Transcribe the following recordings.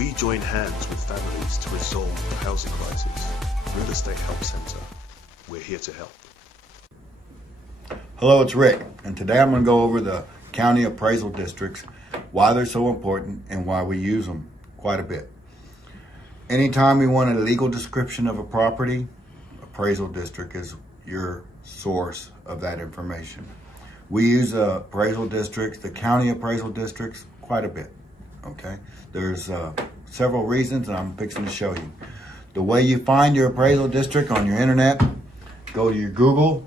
We join hands with families to resolve the housing crisis. Real Estate Help Center. We're here to help. Hello, it's Rick, and today I'm going to go over the county appraisal districts, why they're so important, and why we use them quite a bit. Anytime we want a legal description of a property, appraisal district is your source of that information. We use the appraisal districts, the county appraisal districts, quite a bit, okay? There's several reasons, and I'm fixing to show you. The way you find your appraisal district on your internet, go to your Google,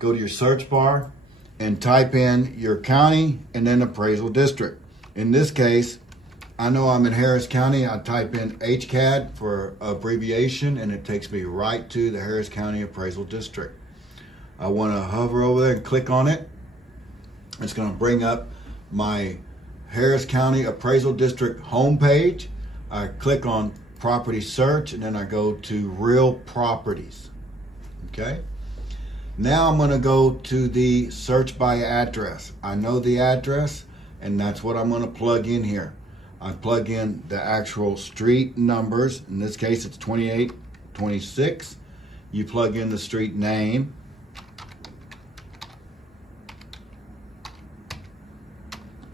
go to your search bar, and type in your county and then appraisal district. In this case, I know I'm in Harris County. I type in HCAD for abbreviation, and it takes me right to the Harris County Appraisal District. I want to hover over there and click on it. It's going to bring up my Harris County Appraisal District homepage. I click on property search, and then I go to real properties. Okay. Now I'm going to go to the search by address. I know the address, and that's what I'm going to plug in here. I plug in the actual street numbers. In this case, it's 2826. You plug in the street name.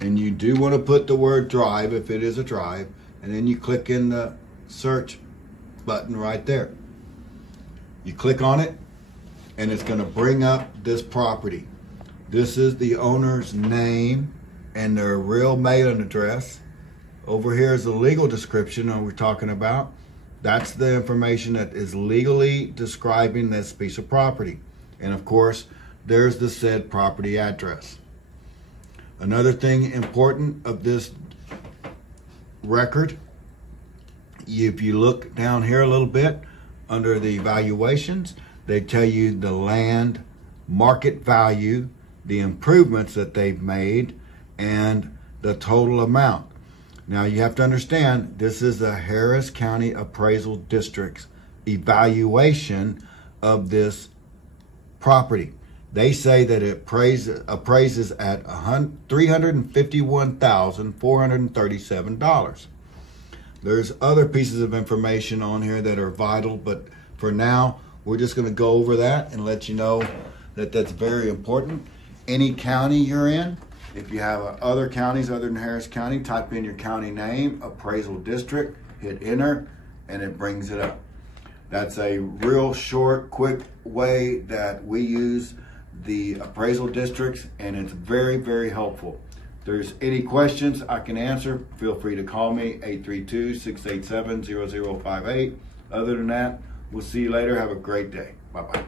And you do want to put the word drive if it is a drive. And then you click in the search button right there. You click on it, and it's going to bring up this property. This is the owner's name and their real mailing address. Over here is the legal description that we're talking about. That's the information that is legally describing this piece of property. And of course, there's the said property address. Another thing important of this record, if you look down here a little bit under the evaluations, they tell you the land market value, the improvements that they've made, and the total amount. Now you have to understand, this is the Harris County Appraisal District's evaluation of this property. They say that it appraises at $351,437. There's other pieces of information on here that are vital, but for now, we're just going to go over that and let you know that that's very important. Any county you're in, if you have other counties other than Harris County, type in your county name, appraisal district, hit enter, and it brings it up. That's a real short, quick way that we use the appraisal districts, and it's very, very helpful. If there's any questions I can answer, feel free to call me, 832-687-0058. Other than that, we'll see you later. Have a great day. Bye-bye.